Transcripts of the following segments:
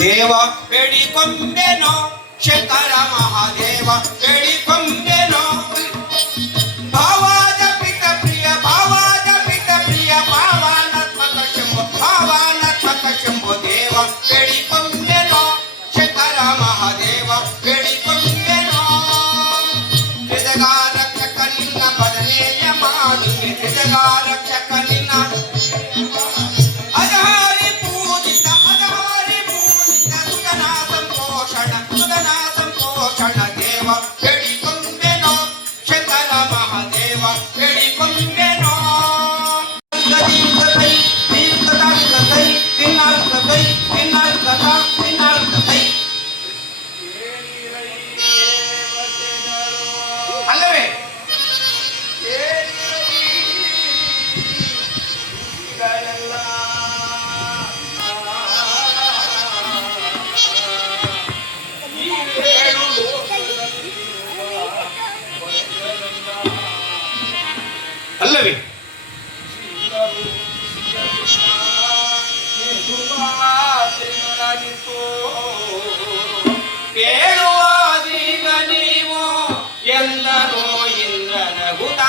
ದೇವ ಬೇಡಿಕೊಂಬೆನೋ ಶಂಕರ ಮಹಾದೇವ ಬೇಡಿಕೊಂಬೆನೋ ಭಾವಾದ ಪಿತ ಪ್ರಿಯ ಭಾವಾದ ಪಿತ ಪ್ರಿಯ ಭಾವಾನಾತ್ಮಕ ಶಂಭು ದೇವ ಬೇಡಿಕೊಂಬೆನೋ ಶಂಕರ ಮಹಾದೇವ ಬೇಡಿಕೊಂಬೆನೋ ತ್ರಿಜಗಾರಕ್ಷಕ ನಿನ್ನ ಭಜನೆಯ ಮಾಡುವೆ ತ್ರಿಜಗಾರಕ್ಷಕ ನಿನ್ನ ಅಲ್ಲವೇ ಅಲ್ಲವೇ ಕೇಳುವಾದೀಗ ನೀವು ಎಂದನೋ ಇಂದ್ರನ ಗುಟ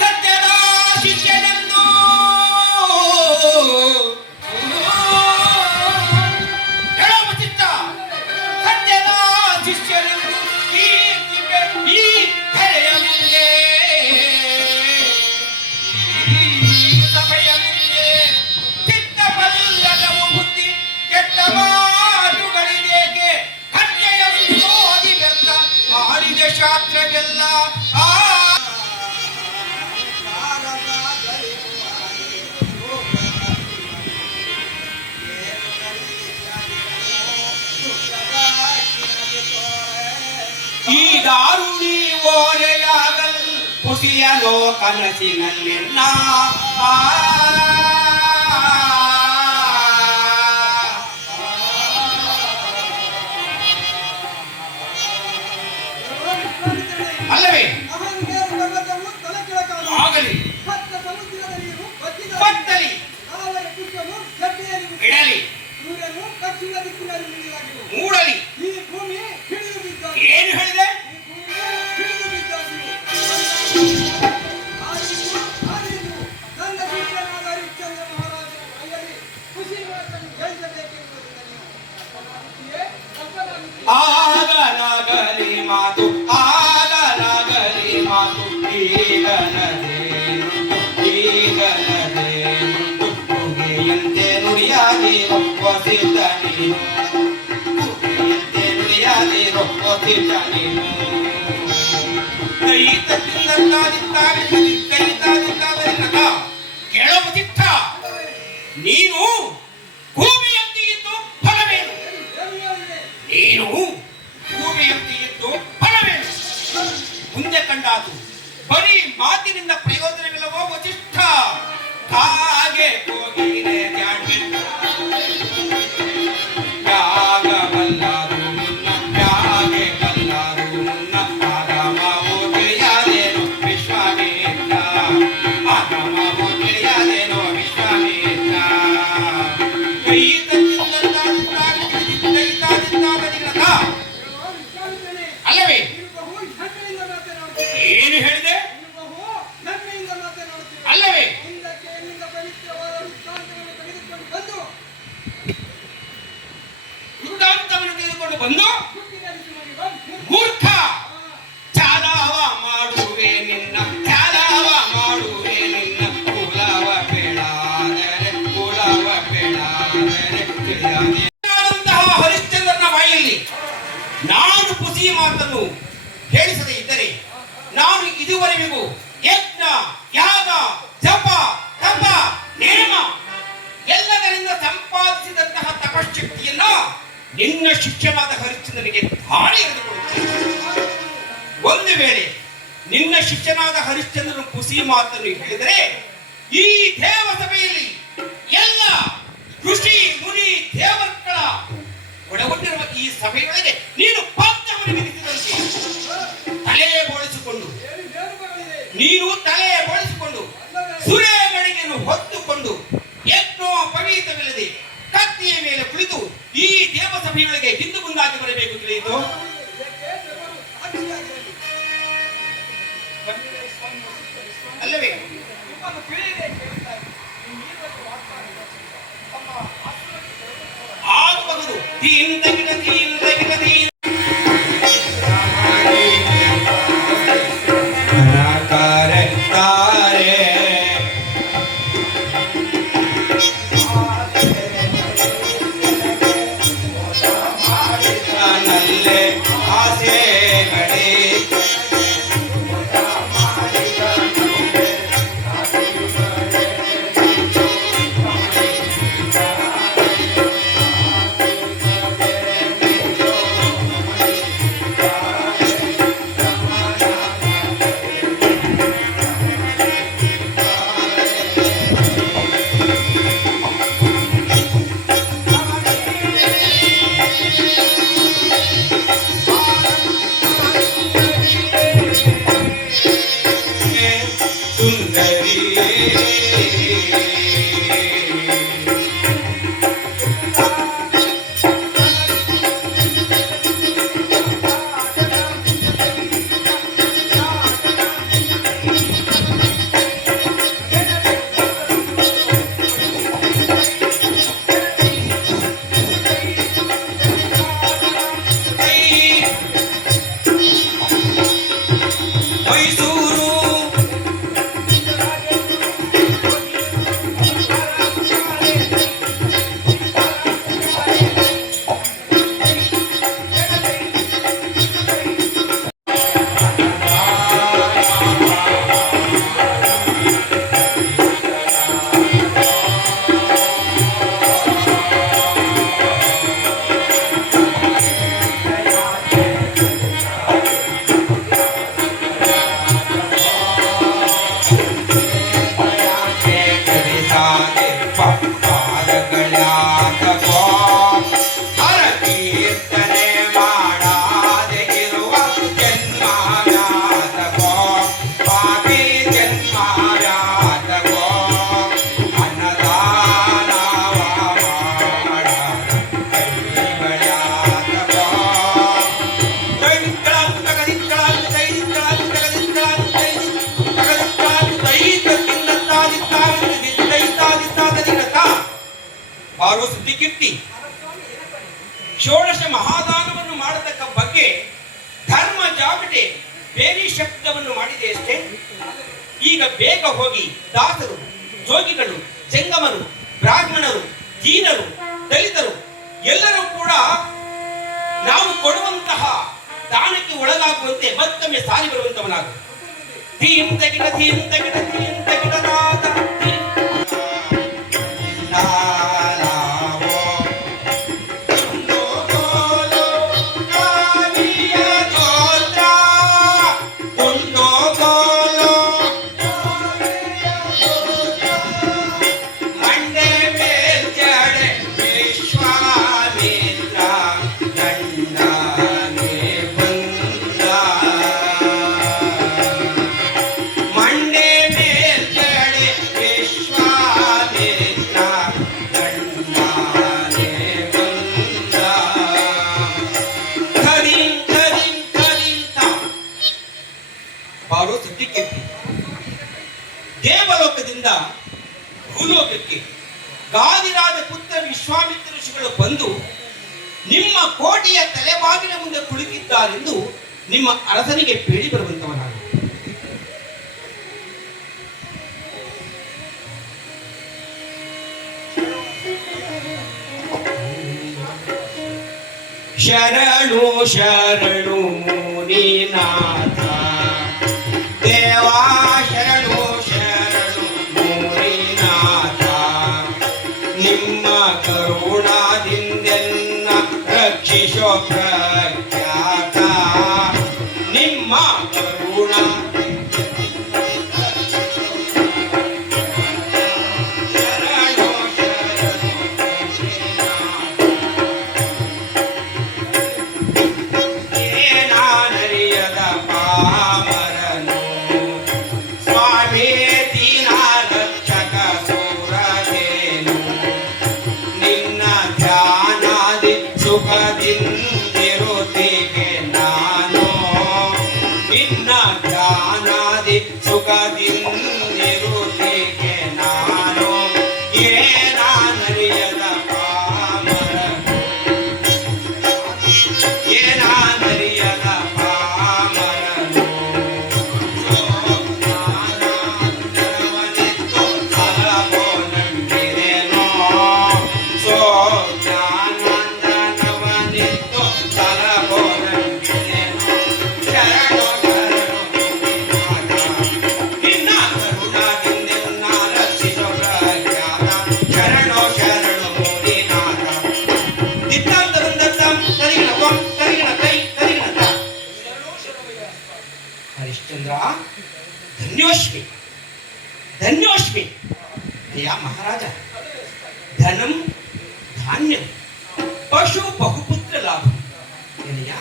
ಸತ್ಯದ ಶಿಷ್ಯನೆಂದು ಹೇಳುವುದಿತ್ತ ಸತ್ಯದ ಶಿಷ್ಯನೆಂದು ಈ ಧರೆಯ ಮುಂದೆ ಸಭೆಯ ಮುಂದೆ ಚಿತ್ತಬಲ್ಲದವು ಬುದ್ಧಿ ಕೆಟ್ಟ ಮಾತುಗಳಿದೇಕೆ ಹತ್ಯೆಯ ಓದಿ ವ್ಯರ್ಥ ಮಾಡಿದ ಶಾಸ್ತ್ರವೆಲ್ಲ ಈ ದಾರುಣಿ ಓರೆಯಾಗಲ್ ಕುಸಿಯಲೋ ಕನಸಿನಲ್ಲಿನ್ನ ಅಲ್ಲವೇ ಆಗಲಿ ಬತ್ತಲಿ ಇಡಲಿ ಮೂಡಲಿ ಏನು ಹೇಳಿದೆ ಆಗಲಾಗಲಿ ಮಾತು ಆಗಲಾಗಲಿ ಮಾತು ಈಗಲದೇನು ಮುಗಿಯಂತೆ ನುಡಿಯಾದಿರೋ ವಸಿತ ನೀನು ಮುಗಿಯಂತೆ ನುಡಿಯಾದಿರೋ ವಸಿತ ನೀನು ಕೇಳುವುದಿತ್ತ ನೀನು ಭೂಮಿಯಂತೆ ಇದ್ದು ಫಲವೇನು ನೀನು ಭೂಮಿಯಂತೆ ಇದ್ದು ಫಲವೇನು ಮುಂದೆ ಕಂಡಾದು ಬರೀ ಮಾತಿನಿಂದ ಪ್ರಯೋಜನವಿಲ್ಲವೋ ವಸಿಷ್ಠ ಹಾಗೆ ಹೋಗಿರೆ ಯಾಗಬಲ್ಲಾರು ಮುನ್ನ ಯಾಗೆ ಬಲ್ಲಾರು ಮುನ್ನ ಆಗಮವು ತಿಳಿಯದೇನು ವಿಶ್ವಾಮಿತ್ರ ಆಗಮವು ತಿಳಿಯದೇನೋ ವಿಶ್ವಾಮಿತ್ರ ಅಲ್ಲವೇ ಏನು ಹೇಳಿದೆ ಅಲ್ಲವೇ ವೃತ್ತಾಂತವನ್ನು ತೆಗೆದುಕೊಂಡು ಬಂದು ಮೂರ್ಖ ಚಾಲಾವ ಮಾಡುವೆ ನಿನ್ನ ಚಾಲಾವ ಮಾಡುವೆ ನಿನ್ನ ಕುಲವ ಬೇಡಾದರೆ ಹರಿಶ್ಚಂದ್ರನ ಬಾಯಲ್ಲಿ ನಾನು ಪುಸಿ ಮಾತನ್ನು ಹೇಳಿಸದೇ ಇದ್ದರೆ ನಾನು ಇದುವರೆಗೂ ಯಜ್ಞ ಯಾಗ ಜಪ ತಪ ನೇಮ ಎಲ್ಲದರಿಂದ ಸಂಪಾದಿಸಿದಂತಹ ತಪಶಕ್ತಿಯನ್ನ ನಿನ್ನ ಶಿಷ್ಯನಾದ ಹರಿಶ್ಚಂದ್ರನಿಗೆ ಧಾರೆ ಎರೆದುಕೊಡುತ್ತೇನೆ. ಒಂದು ವೇಳೆ ನಿನ್ನ ಶಿಷ್ಯನಾದ ಹರಿಶ್ಚಂದ್ರನು ಕುಸಿ ಮಾತನ್ನು ಹೇಳಿದರೆ ಈ ದೇವ ಸಭೆಯಲ್ಲಿ ಎಲ್ಲ ಋಷಿ ಮುನಿ ದೇವರುಗಳ ಒಳಗೊಂಡಿರುವ ಈ ಸಭೆಯೊಳಗೆ ನೀನು ಪಾತ್ರವನ್ನು ವಿಧಿಸಿದಂತೆ ತಲೆ ಬೋಳಿಸಿಕೊಂಡು ಸುರೇಗಡಿಗೆಯನ್ನು ಹೊತ್ತುಕೊಂಡು ಯಜ್ಞೋ ಪವೀತವಿಲ್ಲದೆ ಕತ್ತಿಯ ಮೇಲೆ ಕುಳಿತು ಈ ದೇವಸಭೆಯೊಳಗೆ ಹಿಂದು ಮುಂದಾಗಿ ಬರಬೇಕು ತಿಳಿಯಿತು. ಅಲ್ಲವೇ ಆಗಬಹುದು. ಸುದ್ದಿಗಿಟ್ಟಿ ಷೋಡಶ ಮಹಾದಾನವನ್ನು ಮಾಡತಕ್ಕ ಬಗ್ಗೆ ಧರ್ಮ ಜಾಗಟೆ ಬೇರೆ ಶಬ್ದವನ್ನು ಮಾಡಿದೆ ಅಷ್ಟೇ. ಈಗ ಬೇಗ ಹೋಗಿ ದಾಸರು, ಜೋಗಿಗಳು, ಜಂಗಮರು, ಬ್ರಾಹ್ಮಣರು, ದೀನರು, ದಲಿತರು ಎಲ್ಲರೂ ಕೂಡ ನಾವು ಕೊಡುವಂತಹ ದಾನಕ್ಕೆ ಒಳಗಾಗುವಂತೆ ಮತ್ತೊಮ್ಮೆ ಸಾರಿ ಬರುವಂತವನಾಗು. ಧೀಂ ತಗಿಡ ಧೀಂ ತಗಿಡ ಧೀಂ ತಗಿಡನಾದ ದೇವಲೋಕದಿಂದ ಭೂಲೋಕಕ್ಕೆ ಗಾದಿರಾದ ಪುತ್ರ ವಿಶ್ವಾಮಿತ್ರ ಋಷಿಗಳು ಬಂದು ನಿಮ್ಮ ಕೋಟೆಯ ತಲೆಬಾಗಿನ ಮುಂದೆ ಕುಳಿತಿದ್ದಾರೆಂದು ನಿಮ್ಮ ಅರಸನಿಗೆ ಬೇಡಿ ಬರುವಂತವನಾಗ. ಶರಣು ಶರಣು ಮುನಿನಾಥ ವಿಶ್ವಪ್ರಖ್ಯಾತ ನಿಮ್ಮ ಕರುಣ ಸುಖದಿಂದಿರುತ್ತಿಗೆ ನಾನು ನಿನ್ನ ಜ್ಞಾನಾದಿ ಸುಖದಿಂದಿರುತ್ತಿಗೆ ನಾನು ಏನಾನರಿಯದ ಪಾಮರನು ಏನಾನರಿಯದ ಪಾಮರನು ಸೋಜ್ಞಾನವನಿತ್ತು ಸಲಭೋ ನಂಬಿದೆನೋ ಸೋ ಹರಿಶ್ಚಂದ್ರ ಧನ್ಯೋಷ್ಮಿ ಧನ್ಯೋಷ್ಮಿ ಅಯ್ಯ ಮಹಾರಾಜ ಧನಂ ಧಾನ್ಯಂ ಪಶು ಬಹುಪುತ್ರ ಲಾಭ ಏನಯ್ಯ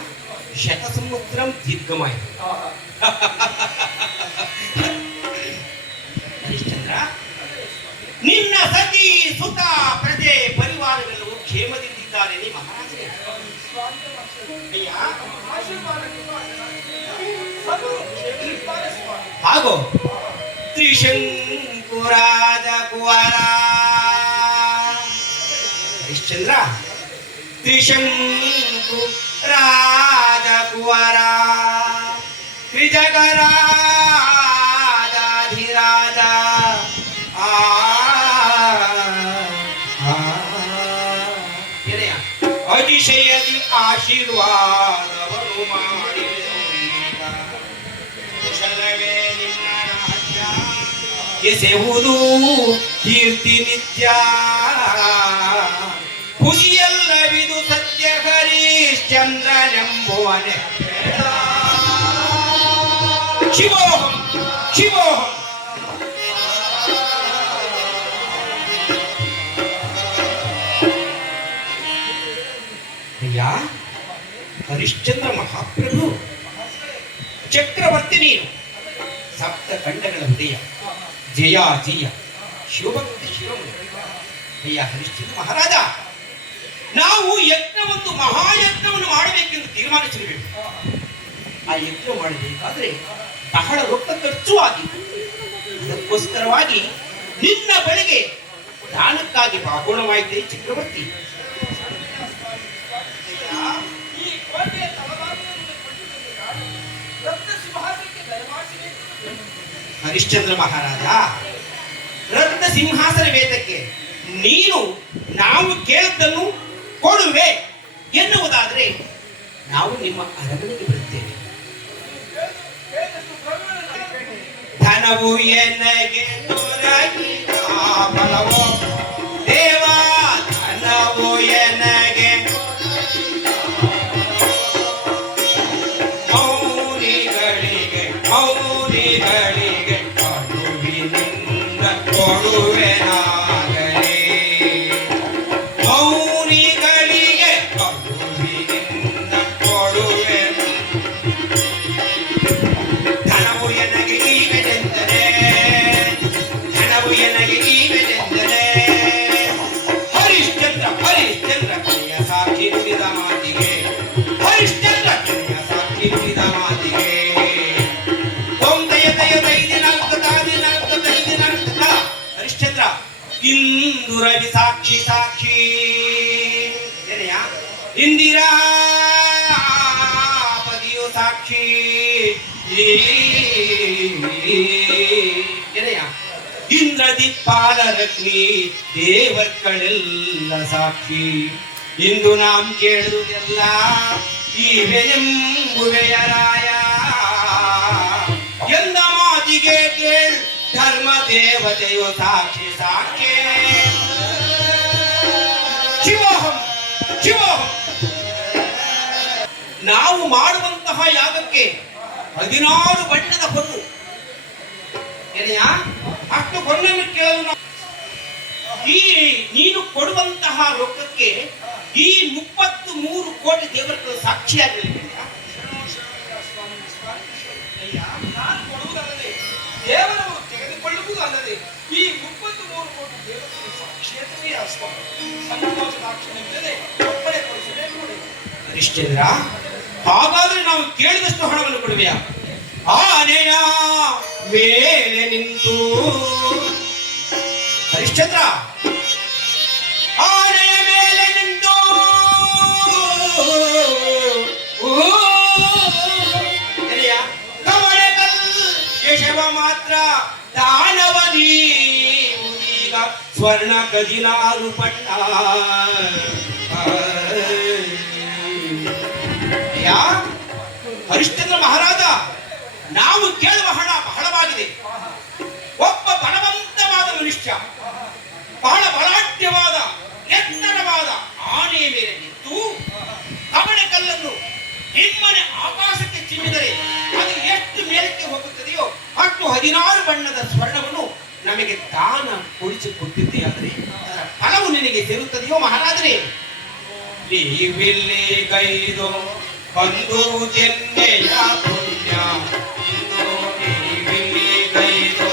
ಶತ ಸಂವತ್ಸರಂ ದೀರ್ಘಮಾಯ ಹರಿಶ್ಚಂದ್ರ ನಿನ್ನ ಸತಿ ಸುತ ಪ್ರಜೆ ಪರಿವಾರವೆಲ್ಲವೂ ಕ್ಷೇಮದಿಂದಿದ್ದಾರೆ ನೀ ಮಹಾರಾಜನೇ ಅಯ್ಯ ಹಾಗೋ ತ್ರಿಶಂಕುರಾಜ ಕುವರ ಹರಿಶ್ಚಂದ್ರ ತ್ರಿಶಂಕು ರಾಜ ಕುವರ ತ್ರಿಜಗರಾಜಾಧಿರಾಜ ಅತಿಶಯದಿ ಆಶೀರ್ವಾದವನ್ನು ಮಾಡಿ ಕುಶಲವೇ ನಿನ್ನ ರಾಜ್ಯ ಎಸೆವುದು ಕೀರ್ತಿ ನಿತ್ಯ ಖುಷಿಯಲ್ಲವಿದು ಸತ್ಯ ಹರಿಶ್ಚಂದ್ರನೆಂಬುವನೆ ಶಿವೋಹಂ ಶಿವೋಹಂ ಅಯ್ಯ ಹರಿಶ್ಚಂದ್ರ ಮಹಾಪ್ರಭು ಚಕ್ರವರ್ತಿ ನೀನು ಸಪ್ತ ಖಂಡಗಳ ಹೃದಯ ಜಯ ಜಯ ಶಿವಭಕ್ತಿ ಶಿವಮುನಿ ಅಯ್ಯ ಹರಿಶ್ಚಂದ್ರ ಮಹಾರಾಜ ನಾವು ಯಜ್ಞವೊಂದು ಮಹಾಯಜ್ಞವನ್ನು ಮಾಡಬೇಕೆಂದು ತೀರ್ಮಾನಿಸಿರಬೇಕು ಆ ಯಜ್ಞ ಮಾಡಬೇಕಾದ್ರೆ ಬಹಳ ರೊಕ್ಕ ಖರ್ಚು ಆಗಿದೆ ಅದಕ್ಕೋಸ್ಕರವಾಗಿ ನಿನ್ನ ಬಳಿಗೆ ದಾನಕ್ಕಾಗಿ ಬಾಗುಣವಾಯಿತೆ ಚಕ್ರವರ್ತಿ ಹರಿಶ್ಚಂದ್ರ ಮಹಾರಾಜ ರತ್ನ ಸಿಂಹಾಸನ ವೇದಕ್ಕೆ ನೀನು ನಾವು ಕೇಳಿದ್ದನ್ನು ಕೊಡುವೆ ಎನ್ನುವುದಾದರೆ ನಾವು ನಿಮ್ಮ ಅರಮನೆಗೆ ಬರುತ್ತೇವೆ ಧನವು ಎನಗೆ ದೊರಕಿದ ಫಲವೋ ದೇವ ಧನವು ಎನಗೆ ಮೌನಿಗಳಿಗೆ ಮೌನಿಗಳಿಗೆ ಕಡುವಿನಿಂದ ಕೊಡುವೆನಾಗಲೇ ಮೌನಿಗಳಿಗೆ ಕಡುವಿನಿಂದ ಕೊಡುವೆ ಧನವು ಎನಗೆ ಈವೆನೆಂದರೆ ಧನವು ಎನಗೆ ಈವೆನೆಂದರೆ ಹರಿಶ್ಚಂದ್ರ ಹರಿಶ್ಚಂದ್ರ ಕನೆಯ ಸಾಕ್ಷಿ ನುಡಿದ ಮಾತಿಗೆ ಹರಿಶ್ಚಂದ್ರ ಕನೆಯ ಸಾಕ್ಷಿ ನುಡಿದ ಮಾತಿಗೆ ಹರಿಶ್ಚಂದ್ರ ಇಂದು ರವಿ ಸಾಕ್ಷಿ ಸಾಕ್ಷಿ ಏನೆಯ ಇಂದಿರಾ ಪದಿಯು ಸಾಕ್ಷಿ ಏನೆಯ ಇಂದ್ರದಿಕ್ಪಾಲರಗ್ನಿ ದೇವರ್ಗಳೆಲ್ಲ ಸಾಕ್ಷಿ ಇಂದು ನಾಂ ಕೇಳುವುದೆಲ್ಲ ಈವೆನೆಂಬುವೆಯರಾಯ ಎಂದ ಮಾತಿಗೆ ಕೇಳು ಧರ್ಮ ದೇವತೆಯು ಸಾಕ್ಷಿ ಸಾಕ್ಷಿ ಶಿವೋಹಂ ಶಿವೋಹಂ ನಾವು ಮಾಡುವಂತಹ ಯಾಗಕ್ಕೆ 16 ಬಣ್ಣದ ಹೊನ್ನು ಏನೆಯ ಅಷ್ಟು ಹೊನ್ನನ್ನು ಕೇಳಲು ಈ ನೀನು ಕೊಡುವಂತಹ ರೊಕ್ಕಕ್ಕೆ ಈ 33 ಕೋಟಿ ದೇವರುಗಳು ಸಾಕ್ಷಿಯಾಗಿರಲಿಲ್ಲ. ನಾನು ಕೊಡುವುದಲ್ಲದೆ ದೇವರವರು ತೆಗೆದುಕೊಳ್ಳುವುದು ಅಲ್ಲದೆ ಈ 33 ಕೋಟಿ ದೇವತೆಗಳ ಸಾಕ್ಷಿಯತೆಯೇ ಸಾಕ್ಷಿಯಿಲ್ಲದೆ ಒಬ್ಬರೇ ಕೊಡಿಸಬೇಕು. ಹರಿಶ್ಚಂದ್ರ, ಹಾಗಾದ್ರೆ ನಾವು ಕೇಳಿದಷ್ಟು ಹಣವನ್ನು ಕೊಡುವೆಯಾ? ಆನೆಯ ಮೇಲೆ ನಿಂತು ಹರಿಶ್ಚಂದ್ರ, ಆನೆಯ ಮೇಲೆ ನಿಂತು ಕವಳೆಕಲ್ ಕೇಶವ ಮಾತ್ರ ದಾನವ ನೀಗ ಸ್ವರ್ಣ 16 ಬಣ್ಣ. ಹರಿಶ್ಚಂದ್ರ ಮಹಾರಾಜ, ನಾವು ಕೇಳುವ ಹಣ ಬಹಳವಾಗಿದೆ. ಒಬ್ಬ ಬಲವಂತವಾದ ಮನುಷ್ಯ ಬಹಳ ಬಲಾಢ್ಯವಾದ ಎತ್ತರವಾದ ಆನೆಯ ಮೇಲೆ ನಿಂತು ಕವಳೆ ಕಲ್ಲನ್ನು ನಿಮ್ಮನೆ ಆಕಾಶಕ್ಕೆ ಚಿಮ್ಮಿದರೆ ಅದು ಎಷ್ಟು ಮೇಲಕ್ಕೆ ಹೋಗುತ್ತದೆಯೋ ಅಷ್ಟು 16 ಬಣ್ಣದ ಸ್ವರ್ಣವನ್ನು ನಮಗೆ ದಾನ ಕೊಡಿಸಿಕೊಟ್ಟಿದೆಯಾದರೆ ಅದರ ಫಲವು ನಿನಗೆ ಸೇರುತ್ತದೆಯೋ ಮಹಾರಾಜರೇ? ನೀವಿಲ್ಲಿ ಕೈದು ಬಂದು ತೆನ್ನೆಯ ಪುಣ್ಯ, ಇಂದು ನೀವಿಲ್ಲಿ ಕೈದು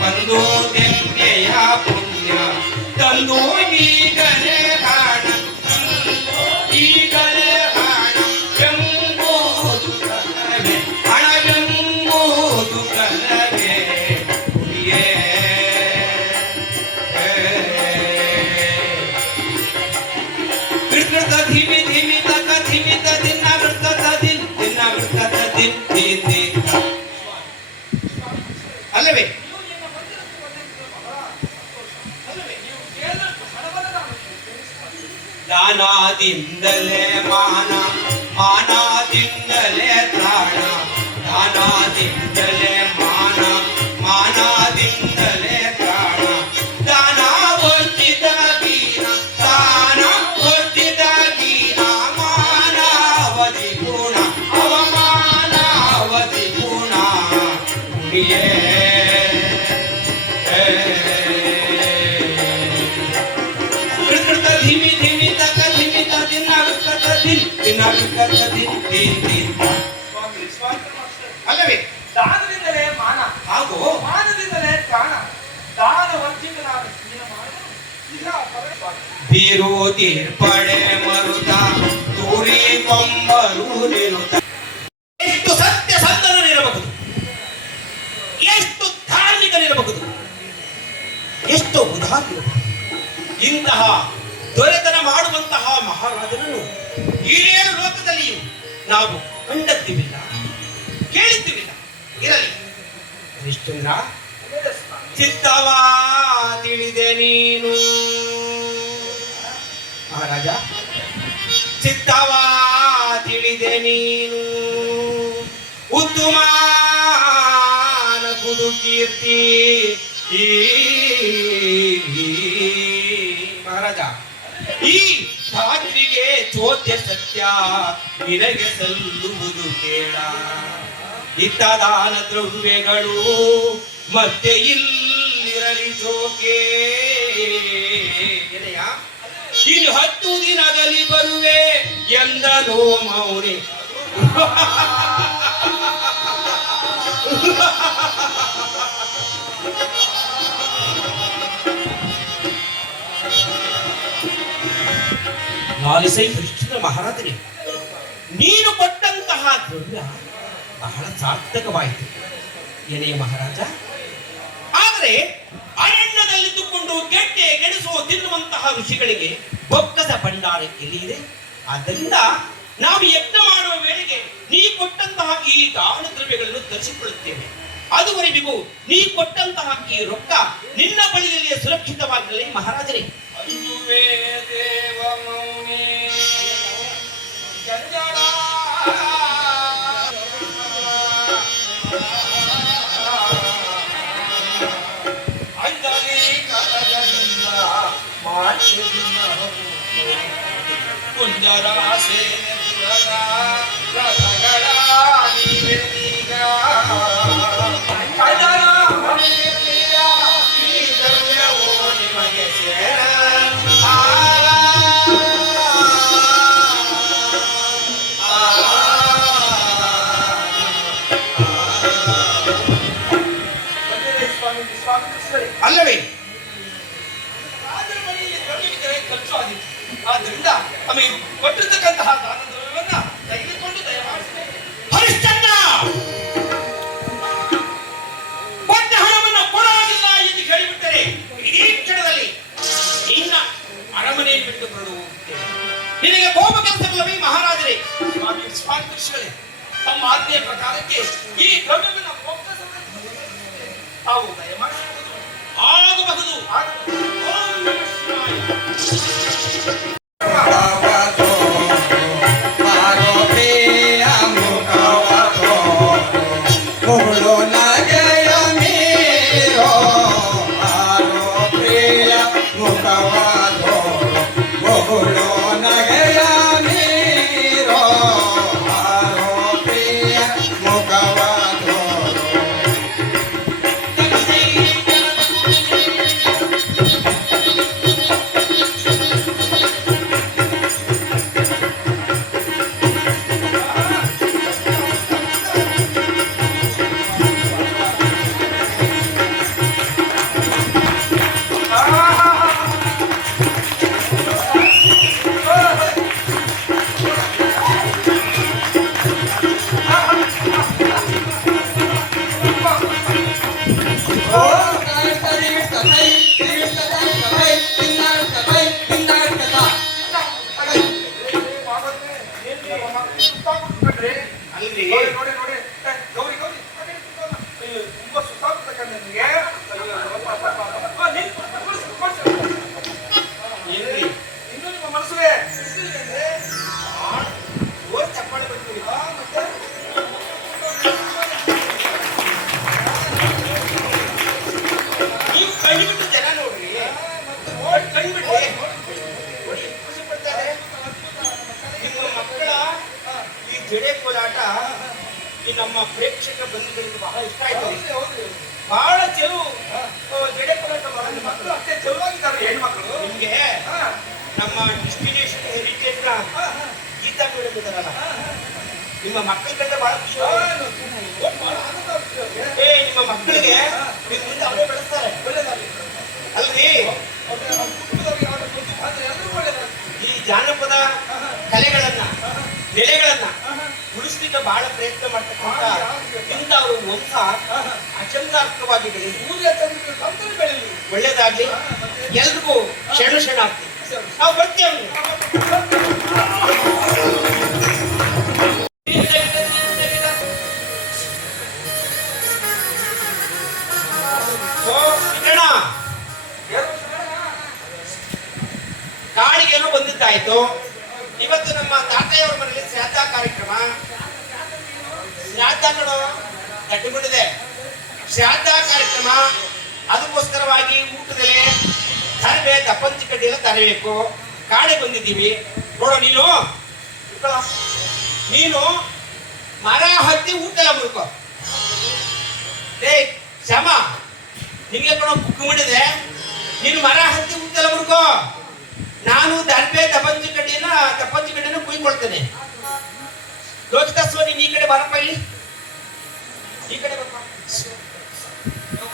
ಬಂದು ತೆನ್ನೆಯ ಪುಣ್ಯ ತಂದು ಈಗಲೇ ಹಾಡ, ಈಗಲೇ ಹಾಡ ಎಂಬುದು ಕನವೇ, ಹಣವೆಂಬುದು ಕನವೇ ಹುಡಿಯೇ. ಕೃಷ್ಣದ ಧಿಮಿ ಧಿಮಿ ತಕ ಧಿಮಿತ ದಿನ ವೃತ್ತದ ದಿನ್ ದಿನ ವೃತ್ತದ ದಿನ್ ದಿನ್ ದಿನ್ ಅಲ್ಲವೇ? ದಾನದಿಂದಲೇ ಮಾನ, ಮಾನದಿಂದಲೇ ಪ್ರಾಣ, ದಾನದಿಂದಲೇ ಮಾನ, ಮಾನದಿಂದಲೇ ಪ್ರಾಣ, ದಾನ ವರ್ಜಿತ ಗೀನ, ದಾನ ವರ್ಜಿತ ಗೀನ, ಮಾನವತಿ ಪೂರ್ಣ, ಅವಮಾನವತಿ ಪೂರ್ಣ ಹುಡಿಯೇ. ಧಿಮಿ ಧಿಮಿ ತಕ ಧಿಮಿತ ದಿನ ವೃತ್ತದ ದಿನ್ ದಿನ ವೃತ್ತದ ದಿನ್ ದಿನ್ ದಿನ್ ಅಲ್ಲವೇ? ದಾನದಿಂದಲೇ ಮಾನ, ಹಾಗೂ ಮಾನದಿಂದಲೇ ಪ್ರಾಣ, ದಾನ ವಂಚಿತನಾದ ಹೀನ ಮಾನವನು ಇಹ ಪರಸ್ವಾಮಿ. ಬೀರು ತೀರ್ಪಡೆ ಮರುತ ತೂರಿ ಕೊಂಬರು ನಿರುತ. ಎಷ್ಟು ಸತ್ಯಸಂಧನಿರಬಹುದು, ಎಷ್ಟು ಧಾರ್ಮಿಕನಿರಬಹುದು, ಎಷ್ಟು ಉದಾರಿರಬಹುದು. ಇಂತಹ ದೊರೆತನ ಮಾಡುವಂತಹ ಮಹಾರಾಜನನ್ನು ಈ 7 ಲೋಕದಲ್ಲಿಯೂ ನಾವು ಕಂಡದ್ದಿವಿಲ್ಲ, ಕೇಳಿದ್ದಿವಿಲ್ಲ. ಇರಲಿ ಹರಿಶ್ಚಂದ್ರ, ಚಿತ್ತವ ತಿಳಿದೆ ನೀನು ಮಹಾರಾಜ, ಚಿತ್ತವ ತಿಳಿದೆ ನೀನು. ಉತ್ತುಮಾನ ಕುದು ಕೀರ್ತಿ ಈ ಮಹಾರಾಜ, ಈ ಧಾತ್ರಿಗೆ ಚೋದ್ಯ ಸತ್ಯ ನಿನಗೆ ಸಲ್ಲುವುದು ಕೇಳ. ಇತ್ತ ದಾನ ದ್ರವ್ಯಗಳು ಮತ್ತೆ ಇಲ್ಲಿರಲಿ ಜೋಕೆ. ಇನ್ನು 10 ದಿನದಲ್ಲಿ ಬರುವೆ ಎಂದನೋ ಮೌನಿ. ಲಾಲಿಸೈ ಹರಿಶ್ಚಂದ್ರ ಮಹಾರಾಜನೇ, ನೀನು ಕೊಟ್ಟಂತಹ ದ್ರವ್ಯ ಬಹಳ ಸಾರ್ಥಕವಾಯಿತು ಎನೆಯ ಮಹಾರಾಜ. ಆದರೆ ಅರಣ್ಯದಲ್ಲಿದ್ದುಕೊಂಡು ಗೆಡ್ಡೆ ಗೆಣಸು ತಿನ್ನುವಂತಹ ಋಷಿಗಳಿಗೆ ಬೊಕ್ಕಸ ಭಂಡಾರ ಎಲ್ಲಿದೆ? ಆದ್ದರಿಂದ ನಾವು ಯಜ್ಞ ಮಾಡುವ ವೇಳೆಗೆ ನೀ ಕೊಟ್ಟಂತಹ ಈ ದಾನ ದ್ರವ್ಯಗಳನ್ನು ತರಿಸಿಕೊಳ್ಳುತ್ತೇವೆ. ಅದುವರೆಗೂ ನೀ ಕೊಟ್ಟಂತಹ ಈ ರೊಕ್ಕ ನಿನ್ನ ಬಳಿಯಲ್ಲಿಯೇ ಸುರಕ್ಷಿತವಾಗಿರಲಿ ಮಹಾರಾಜರೇ. ಅಯ್ಯುವೇ ದೇವ ಮೌನಿ ಜಂಜಡ ಅಂಜಲಿ ಕರಗದಿಂದ ಮಾಡಿದ ಕುಂಜರಾಸೆ ದುರಗ ಮನಸ್ಸುಗಳೇ, ಅಲ್ಲವೇ? ರಾಜರ ಮನೆಯಲ್ಲಿ ದ್ರವ್ಯವಿದ್ದರೆ ಖರ್ಚು ಆದೀತು. ಆದ್ದರಿಂದ ನಮಗೆ ಕೊಟ್ಟಿರ್ತಕ್ಕಂತಹ ದಾನ ದ್ರವ್ಯವನ್ನ ತೆಗೆದುಕೊಂಡು ದಯಮಾಡಿ ಹರಿಶ್ಚಂದ್ರ ಕೊಟ್ಟ ಹಣವನ್ನು ಕೊಡೋದಿಲ್ಲ ಎಂದು ಹೇಳಿಬಿಟ್ಟರೆ ಇಡೀ ಕ್ಷಣದಲ್ಲಿ ನಿನ್ನ ಅರಮನೆಯನ್ನು ಬಿಟ್ಟು ಹೊರಡು ಹೋಗುತ್ತೇನೆ. ನಿನಗೆ ಕೋಪ ಕೆಲಸವಿಲ್ಲವೇ ಮಹಾರಾಜರೇ? ಸ್ವಾಮಿ ಸ್ವಾಮೀಶ್ವರೇ, ತಮ್ಮ ಆಜ್ಞೆಯ ಪ್ರಕಾರಕ್ಕೆ ಈ ದ್ರವ್ಯವನ್ನು ತಾವು ದಯಮಾಡಿ ಆಗಬಹುದು. ಓಂ ನಮಃ ಶಿವಾಯ. ಅಲ್ರಿ ನೋಡಿ ನೋಡಿ ನೋಡಿ ಏ, ಗೌರಿ ಗೌರಿ ಆ ಕಡೆ ಕೂತ್ಕೊಳ್ಳ. ಅಯ್ಯೋ, ತುಂಬಾ ಸುತ್ತಾಗ್ತದೆ ಕಣೆ ನಿನಗೆ. ಅಯ್ಯೋ, ಪಾಪ, ಪಾಪ, ಪಾಪ. ಆ, ನಿನ್ ಕೂರ್ಸು. ಏನ್ರಿ ಇನ್ನು ನಿಮ್ಮ ಮನಸ್ಸುವೆ ಬಿಸಿಲಿದೆ. ಜೋರ್ ಚಪ್ಪಾಳೆ ಬಿಡ್ತೀರಿ. ಆ, ಮತ್ತೆ ನೀವು ಕೈ ಬಿಟ್ಟು ಜನ ನೋಡ್ರಿ. ಮತ್ತೆ ನೋಡಿ ಕೈ ಬಿಡ್ರಿ. ನೋಡಿ. ನೋಡಿ ಖುಷಿ ಪಡ್ತಾರೆ. ನಿಮ್ಮ ಮಕ್ಕಳ ಈ ಜಡೆ ಕೋಲಾಟ ಈ ನಮ್ಮ ಪ್ರೇಕ್ಷಕ ಬಂಧುಗಳಿಗೆ ಬಹಳ ಇಷ್ಟ ಆಯ್ತು. ಹೌದ್ರಿ, ಹೌದ್ರಿ. ಬಹಳ ಚೆಲುವು ಜಡೆ ಕೋಲಾಟ ಬಹಳ ನನ್ನ ಮಕ್ಕಳು ಅಷ್ಟೇ ಚೆಲುವಾಗಿದ್ದಾರೆ ಹೆಣ್ಮಕ್ಳು. ನಿಮ್ಗೆ ಹಾ, ನಮ್ಮ ಡೆಸ್ಟಿನೇಷನ್ ಹೆರಿಟೇಜ್ ನ ಹಾ, ಗೀತಾ ಮೇಡಮ್ ಇದಾರಲ್ಲ, ಹಾ, ಹಾ. ನಿಮ್ಮ ಮಕ್ಕಳ ಕಂಡ ಬಹಳ ಖುಷಿ ಆ, ಆಗುತ್ತೆ. ಬಹಳ ಆನಂದ ಆಗ್ತದೆ ಅವ್ರಿಗೆ. ನಿಮ್ಮ ಮಕ್ಕಳಿಗೆ ನಿಮ್ ಮುಂದೆ ಅವರೇ ಬೆಳೆಸ್ತಾರೆ. ಒಳ್ಳೆದಾಗ್ಲಿ. ಅಲ್ರಿ ಅವ್ರಿಗೆ ಅವ್ರ ಕುಟುಂಬದವ್ರಿಗೆ ಅವ್ರ ಮುಂದೆ ಆದ್ರೆ ಎಲ್ರಿಗೂ ಒಳ್ಳೆದಾಗ್ಲಿ. ಈ ಜಾನಪದ ಕಲೆಗಳನ್ನ ನೆಲೆಗಳನ್ನ ಉಳಿಸ್ಲಿಕ್ಕೆ ಬಹಳ ಪ್ರಯತ್ನ ಮಾಡ್ತಕ್ಕಂಥ ಇಂಥವ್ರ ವಂಶ ಅಚಂದಾರ್ಥವಾಗಿ ಬೆಳೀಲಿ, ಊರಿನ ತಂದೆ ಕಂಪನಿ ಬೆಳೀಲಿ. ಒಳ್ಳೇದಾಗ್ಲಿ, ಎಲ್ರಿಗೂ ಶರಣಾರ್ಥಿ. ನಾವು ಬರ್ತೀವಿ. ಕಾಳಿಗೇನೋ ಬಂದಿದ್ದಾಯ್ತು. ಇವತ್ತು ನಮ್ಮ ತಾತಯ್ಯವ್ರ ಮನೇಲಿ ಶ್ರಾದ್ದ ಕಾರ್ಯಕ್ರಮ. ಶ್ರಾದ್ದಗಳು ತಟ್ಟಿಬಿಟ್ಟಿದೆ. ಶ್ರಾದ್ದ ಕಾರ್ಯಕ್ರಮ, ಅದಕ್ಕೋಸ್ಕರವಾಗಿ ಊಟದಲ್ಲೇ ತರಬೇ ದಪ್ಪಂಚಿ ಕಡ್ಡಿ ಎಲ್ಲ ತರಬೇಕು. ಕಾಳಿ ಬಂದಿದ್ದೀವಿ. ನೋಡೋ ನೀನು ಮರ ಹತ್ತಿ ಊಟ ಎಲ್ಲ ಮುಡ್ಕೋ. ಏ ಶ್ಯಾಮ, ನಿನ್ಗೆ ಕೊಡೋ ಬುಕ್ ಮಾಡಿದೆ. ನೀನು ಮರ ಹತ್ತಿ ಊಟ ಎಲ್ಲ ಮುಡ್ಕೋ. ನಾನು ದರ್ಬೆ ದಪ್ಪಂಚಿ ಕಡ್ಡಿನ ಕುಯ್ಕೊಳ್ತೇನೆ. ಲೋಕಿತಾಸ್ವ, ನೀನ್ ಈ ಕಡೆ ಬರಪ್ಪ, ಇಲ್ಲಿ ಈ ಕಡೆ ಬರಪ್ಪ.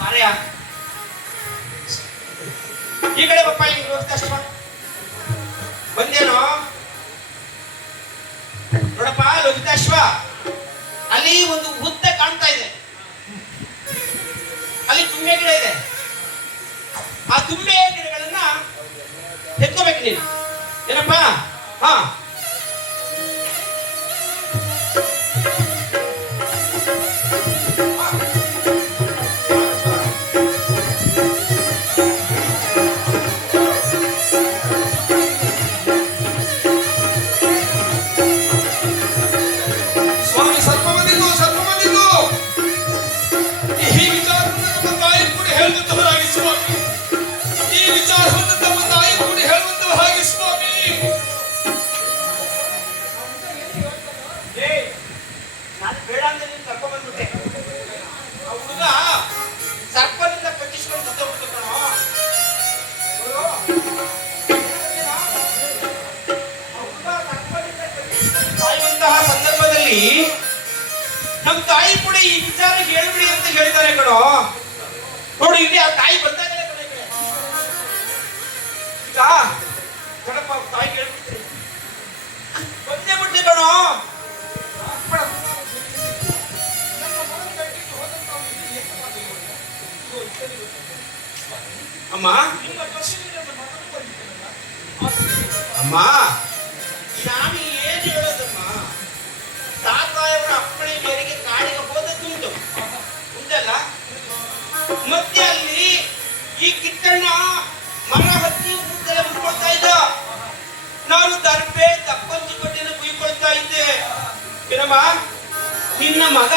ಮಾರ್ಯ, ಈ ಕಡೆ ಬಪ್ಪ, ಇಲ್ಲಿ ಲೋಕಿತಾಸ್ವ ಬಂದೇನೋ ನೋಡಪ್ಪ. ಲೋಕಿತಾಶ್ವ, ಅಲ್ಲಿ ಒಂದು ಹುತ್ತ ಕಾಣ್ತಾ ಇದೆ. ಅಲ್ಲಿ ತುಂಬೆ ಗಿಡ ಇದೆ. ಆ ತುಂಬೆ ಗಿಡಗಳನ್ನ ಎತ್ಕೋಬೇಕು ನೀನು. ಏನಪ್ಪ? ಹಾ, ಸ್ವಾಮಿ ಸ್ವಲ್ಪ ಬಂದಿದ್ದು ಈ ವಿಚಾರವನ್ನು ನಮ್ಮ ತಾಯಿ ಕೂಡ ಹೇಳುವಂತವರಾಗಿ ಸ್ವಾಮಿ. ಈ ವಿಚಾರವನ್ನು ನಮ್ಮ ತಾಯಿ ಕೂಡ ಹೇಳುವಂತವರಾಗಿ ಸ್ವಾಮಿ. ನಾನು ಬೇಡ ಅಂದ್ರೆ ನೀನು ಕರ್ಕೊಂಡ್ ಬಂದ್ಬಿಟ್ಟೆ. ಆ ಹುಡುಗ ಸರ್ಪನಿಂದ ಕಚ್ಚಿಸ್ಕೊಂಡು ಸತ್ತೋಗ್ಬಿಟ್ಟು ಕಣೋ. ಸಾಯುವಂತಹ ಸಂದರ್ಭದಲ್ಲಿ ನಮ್ಮ ತಾಯಿ ಕೂಡ ಈ ವಿಚಾರ ಹೇಳ್ಬಿಡಿ ಅಂತ ಹೇಳ್ತಾರೆ ಕಣೋ. ನೋಡಿ ಇಲ್ಲಿ ಆ ತಾಯಿ ಬರ್ತಾ ಇದ್ದಾಳೆ ಕಣೆ ಈ ಕಡೆ. ಈಗ ಕಣಪ್ಪ ತಾಯಿ ಕೇಳ್ಬಿಡ್ತೀನಿ ಬಂದೇ ಬಿಟ್ಟೆ ಕಣೋ. ಅಮ್ಮ ಅಮ್ಮ ಸ್ವಾಮಿ ಏನು ಹೇಳೋದಮ್ಮ, ತಾತಾಯವರ ಅಪ್ಪಣೆ ಮೇರೆಗೆ ಕಾಡಿಗೆ ಹೋದದ್ದುಂಟು ಉಂಟಲ್ಲ. ಮತ್ತೆ ಅಲ್ಲಿ ಈ ಕಿಟ್ಟಣ್ಣ ಮರ ಹತ್ತಿ ಊಟೆಲ್ಲ ಮುಟ್ಕೊಳ್ತಾ ಇದ್ದ, ನಾನು ದರ್ಬೆ ತಪ್ಪಂಚು ಕಟ್ಟಿನ ಕುಯ್ಕೊಳ್ತಾ ಇದ್ದೆ. ಏನಮ್ಮ ನಿನ್ನ ಮಗ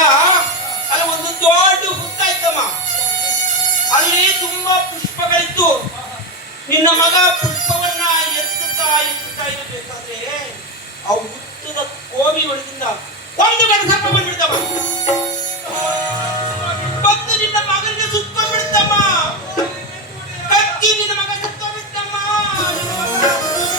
ಅಲ್ಲಿ ಒಂದು ದೊಡ್ಡ ಹುತ್ತ ಇತ್ತಮ್ಮ, ಅಲ್ಲಿ ತುಂಬಾ ಪುಷ್ಪಗಳಿತ್ತು. ನಿನ್ನ ಮಗ ಪುಷ್ಪವನ್ನ ಎತ್ತುತ್ತಾ ಇರಬೇಕಾದ್ರೆ ಆ ಹುತ್ತದ ಕೋವಿ ಒಳಗಿಂದ ಒಂದು ಗಂಟೆ ಸರ್ಪ ಬಂದ್ಬಿಡ್ತಮ್ಮ, ಬಂದು ನಿನ್ನ ಮಗನಿಗೆ ಸುತ್ತಕೊಂಡ್ಬಿಡ್ತಮ್ಮ. ಕತ್ತಿ ನಿನ್ನ ಮಗ ಸುತ್ತಕೊಂಡ್ಬಿಡ್ತಮ್ಮ, ನಿನ್ನ ಮಗ ಸುತ್ತಕೊಂಡ್ಬಿಡ್ತಮ್ಮ.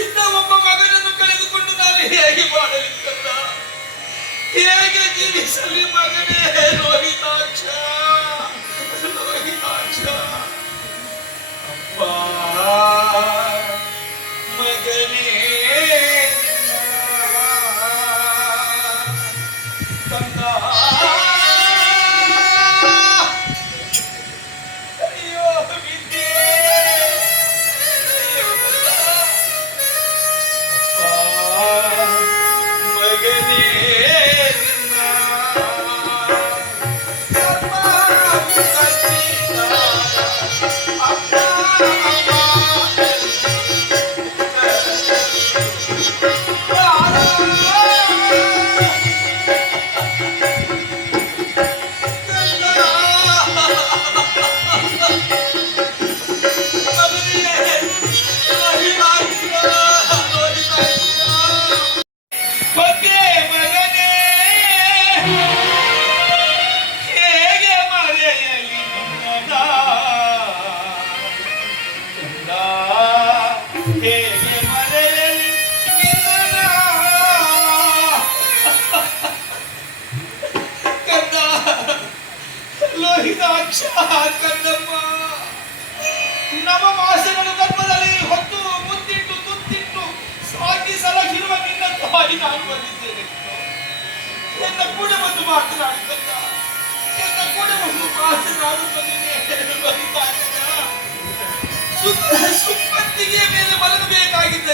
ಇಂಥ ಒಬ್ಬ ಮಗನನ್ನು ಕಳೆದುಕೊಂಡು ನಾನು ಹೇಗೆ ಮಾಡಲಿ ಕಂದ, ಹೇಗೆ ಜೀವಿಸಲಿ ಮಗನೇ? ರೋಹಿತಾಕ್ಷ ರೋಹಿತಾಕ್ಷ ಅಪ್ಪ ಮಗನೇ ಕಂದ. ನವ ಮಾಸಗಳ ಗರ್ಭದಲ್ಲಿ ಹೊತ್ತು ಮುತ್ತಿಟ್ಟು ತುತ್ತಿಟ್ಟು ಸಾಕಿ ಸಲಹಿರುವ ನಿನ್ನ ತಾಯಿ ನಾನು ಬಂದಿದ್ದೇನೆ. ಎನ್ನ ಕೂಡ ಒಂದು ಮಾತನಾಡಿದ್ದ, ಎನ್ನ ಕೂಡ ಒಂದು ಮಾತನಾಡುತ್ತೇನೆ. ಸುಮ್ಮತ್ತಿಗೆಯ ಮೇಲೆ ಮಲಗಬೇಕಾಗಿದ್ದ